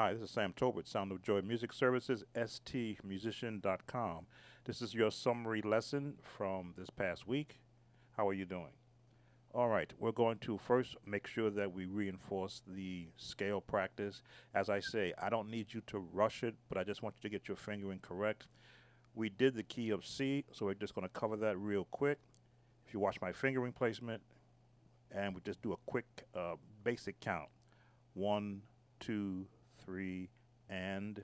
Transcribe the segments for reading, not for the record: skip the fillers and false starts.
Hi, this is Sam Tobert, Sound of Joy Music Services, stmusician.com. This is your summary lesson from this past week. How are you doing? All right, we're going to first make sure that we reinforce the scale practice. As I say, I don't need you to rush it, but I just want you to get your fingering correct. We did the key of C, so we're just going to cover that real quick. If you watch my fingering placement, and we just do a quick basic count. 1, 2, 3, and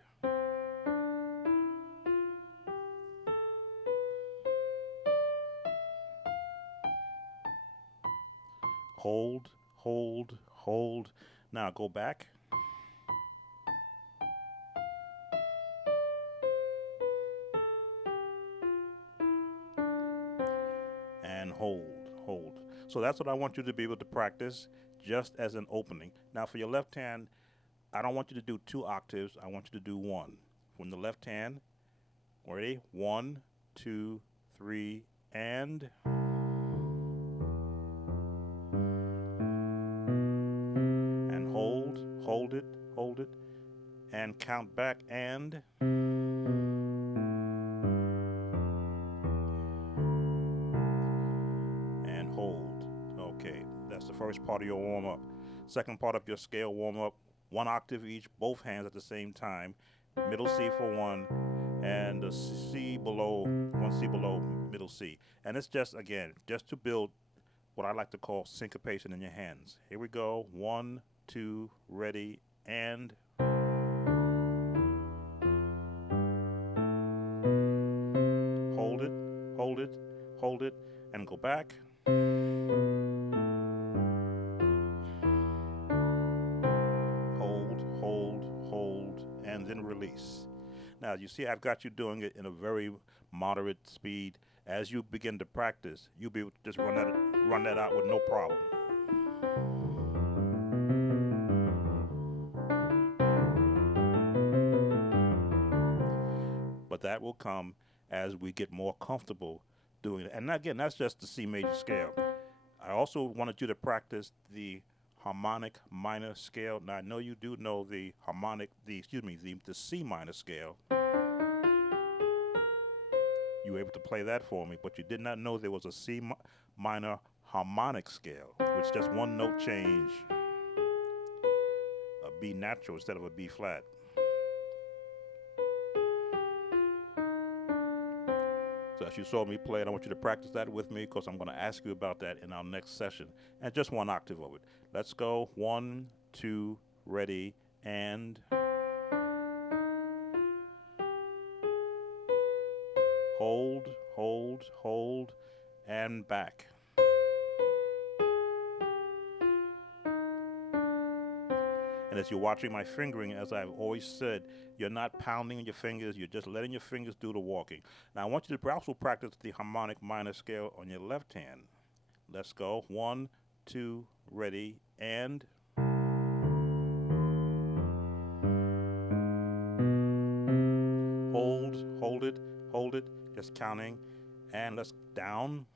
hold, hold, hold. Now go back. And hold, hold. So that's what I want you to be able to practice just as an opening. Now for your left hand, I don't want you to do 2 octaves. I want you to do 1. From the left hand, ready? 1, 2, 3, and hold, hold it, and count back and hold. Okay, that's the first part of your warm-up. Second part of your scale warm-up, 1 octave each, both hands at the same time. Middle C for 1, and the C below, 1 C below, middle C. And it's just, again, just to build what I like to call syncopation in your hands. Here we go. 1, 2, ready, and hold it, hold it, hold it, and go back. Hold, hold, hold, and then release. Now, you see I've got you doing it in a very moderate speed. As you begin to practice, you'll be able to just run that out with no problem. But that will come as we get more comfortable doing it. And again, that's just the C major scale. I also wanted you to practice the harmonic minor scale. Now I know you do know the harmonic, the C minor scale. You were able to play that for me, but you did not know there was a C minor harmonic scale, which is just 1 note change, a B natural instead of a B flat. So as you saw me play it, I want you to practice that with me because I'm going to ask you about that in our next session. And just 1 octave of it. Let's go. 1, 2, ready, and hold, hold, hold, and back. And as you're watching my fingering, as I've always said, you're not pounding your fingers, you're just letting your fingers do the walking. Now I want you to also practice the harmonic minor scale on your left hand. Let's go. 1, 2, ready, and hold it, just counting, and let's down.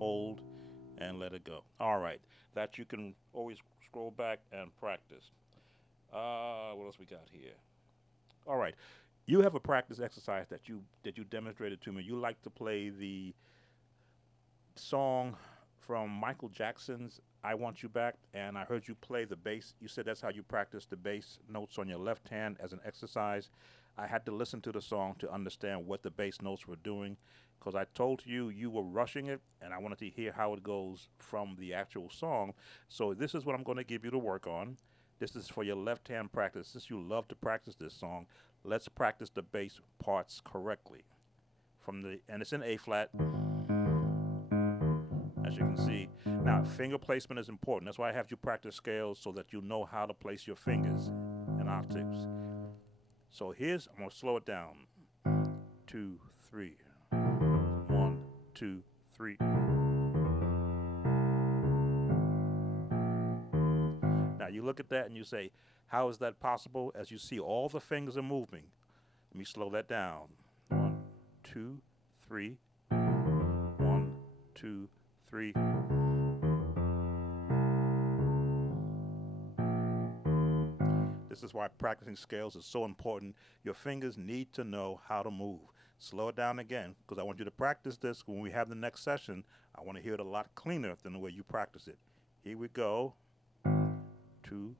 Hold, and let it go. All right, that you can always scroll back and practice. What else we got here? All right, you have a practice exercise that you demonstrated to me. You like to play the song from Michael Jackson's "I Want You Back," and I heard you play the bass. You said that's how you practice the bass notes on your left hand as an exercise. I had to listen to the song to understand what the bass notes were doing because I told you you were rushing it, and I wanted to hear how it goes from the actual song. So this is what I'm going to give you to work on. This is for your left hand practice. Since you love to practice this song, let's practice the bass parts correctly. And it's in A flat, as you can see. Now, finger placement is important. That's why I have you practice scales so that you know how to place your fingers in octaves. So I'm going to slow it down. 2, 3. 1, 2, 3. Now you look at that and you say, how is that possible? As you see, all the fingers are moving. Let me slow that down. 1, 2, 3. 1, 2, 3. why practicing scales is so important. Your fingers need to know how to move. Slow it down again, because I want you to practice this. When we have the next session, I want to hear it a lot cleaner than the way you practice it. Here we go. 2,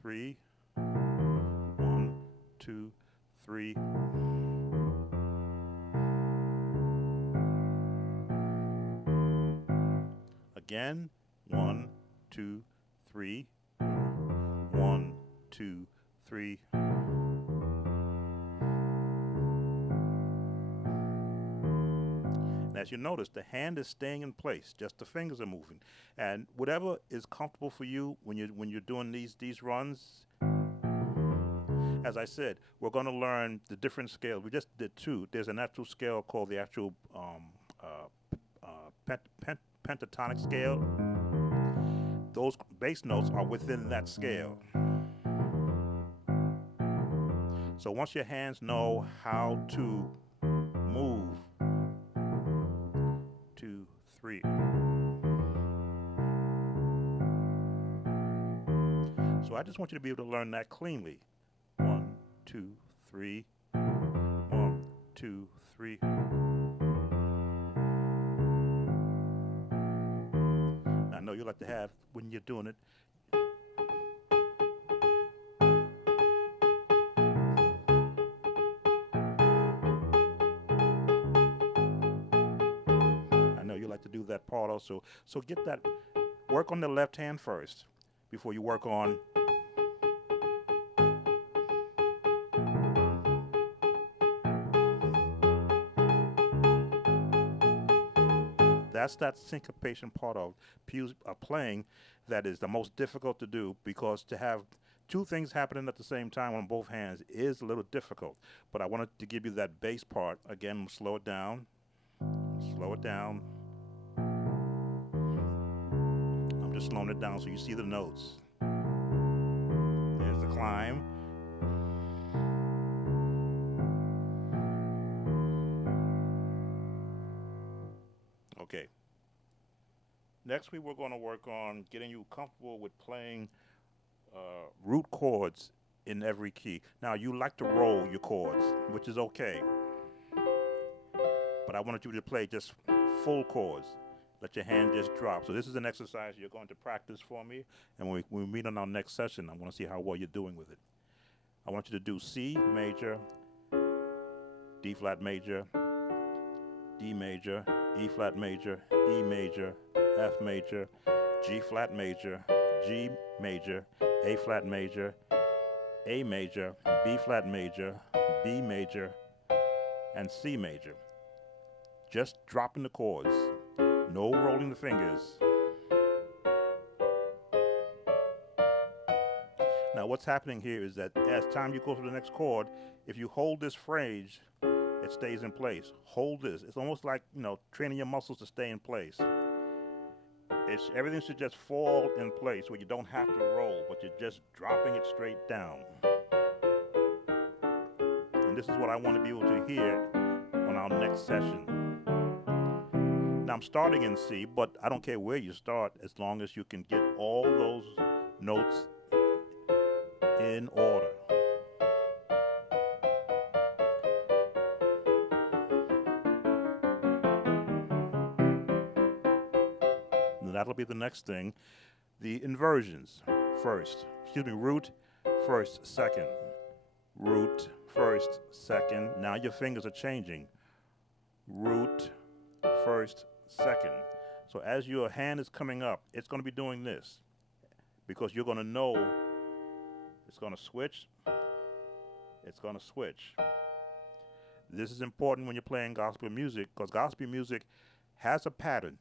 3. 1, 2, 3. Again. 1, 2, 3. 1, 2, 3. And as you notice, the hand is staying in place, just the fingers are moving. And whatever is comfortable for you when you're doing these runs, as I said, we're going to learn the different scales. We just did 2. There's an actual scale called the actual pentatonic scale. Those bass notes are within that scale. So once your hands know how to move, 2, 3. So I just want you to be able to learn that cleanly. 1, 2, 3. 1, 2, 3. I know you like to have, when you're doing it, I know you like to do that part also. So get that, work on the left hand first before you work on that's that syncopation part of playing that is the most difficult to do, because to have 2 things happening at the same time on both hands is a little difficult. But I wanted to give you that bass part. Again, slow it down. Slow it down. I'm just slowing it down so you see the notes. There's the climb. Okay. Next week we're going to work on getting you comfortable with playing root chords in every key. Now you like to roll your chords, which is okay, but I wanted you to play just full chords. Let your hand just drop. So this is an exercise you're going to practice for me, and when we meet on our next session, I want to see how well you're doing with it. I want you to do C major, D flat major, D major, E flat major, E major, F major, G flat major, G major, A flat major, A major, B flat major, B major, and C major. Just dropping the chords. No rolling the fingers. Now what's happening here is that as time you go to the next chord, if you hold this phrase, it stays in place. Hold this. It's almost like, training your muscles to stay in place. Everything should just fall in place where you don't have to roll, but you're just dropping it straight down. And this is what I want to be able to hear on our next session. Now I'm starting in C, but I don't care where you start as long as you can get all those notes in order. And that'll be the next thing. The inversions first. Root, first, second. Root, first, second. Now your fingers are changing. Root, first, second. So as your hand is coming up, it's going to be doing this, because you're going to know it's going to switch. It's going to switch. This is important when you're playing gospel music, because gospel music has a pattern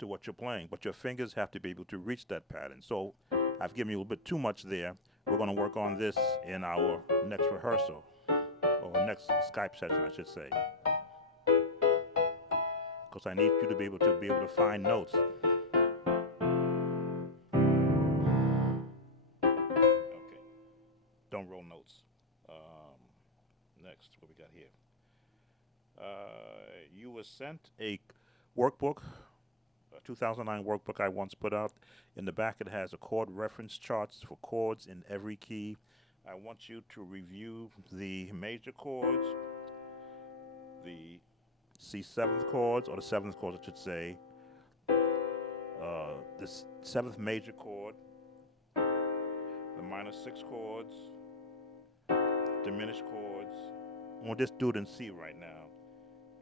to what you're playing, but your fingers have to be able to reach that pattern. So I've given you a little bit too much there. We're going to work on this in our next rehearsal, or next Skype session, I should say, because I need you to be able to find notes. Okay, don't roll notes. Next, what we got here? You were sent a workbook, a 2009 workbook I once put out. In the back it has a chord reference charts for chords in every key. I want you to review the major chords, the C7th chords, or the 7th chords, I should say, the 7th major chord, the minor 6 chords, diminished chords. We'll just do it in C right now,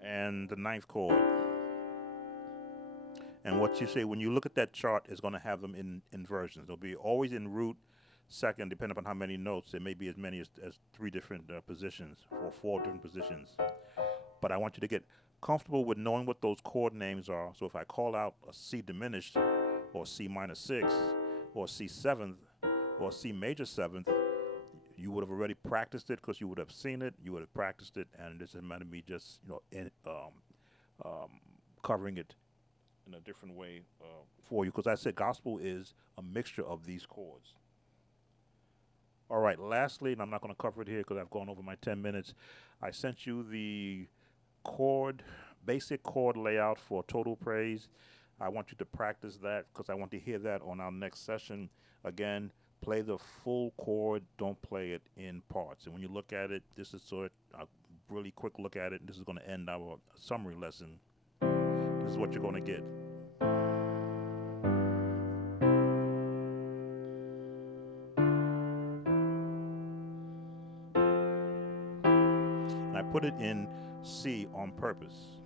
and the 9th chord. And what you say, when you look at that chart, is going to have them in inversions. They'll be always in root, second, depending upon how many notes. There may be as many as 3 different positions or 4 different positions. But I want you to get comfortable with knowing what those chord names are. So if I call out a C diminished, or C minor 6, or C 7th, or C major 7th, you would have already practiced it because you would have seen it, you would have practiced it, and this is meant to be just, covering it in a different way for you. Because I said gospel is a mixture of these chords. All right, lastly, and I'm not going to cover it here because I've gone over my 10 minutes, I sent you the basic chord layout for Total Praise. I want you to practice that because I want to hear that on our next session. Again, play the full chord, don't play it in parts. And when you look at it, this is sort of a really quick look at it, and this is going to end our summary lesson. This is what you're going to get. And I put it in C on purpose.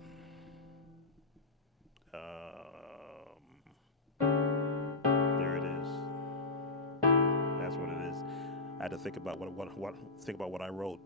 There it is. That's what it is. I had to think about what I wrote.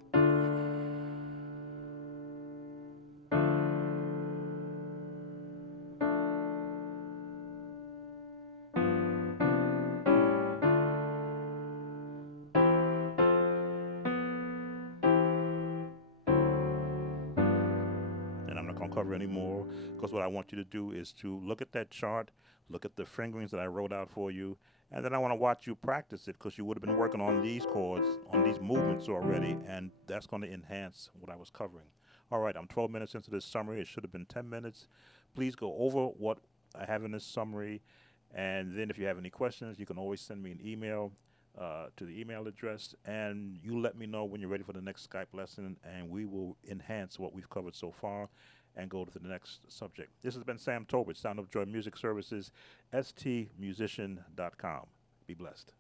And I'm not going to cover anymore because what I want you to do is to look at that chart, look at the fingerings that I wrote out for you, and then I want to watch you practice it because you would have been working on these chords, on these movements already, and that's going to enhance what I was covering. All right, I'm 12 minutes into this summary. It should have been 10 minutes. Please go over what I have in this summary, and then if you have any questions, you can always send me an email to the email address, and you let me know when you're ready for the next Skype lesson, and we will enhance what we've covered so far and go to the next subject. This has been Sam Tobert, Sound of Joy Music Services, stmusician.com. Be blessed.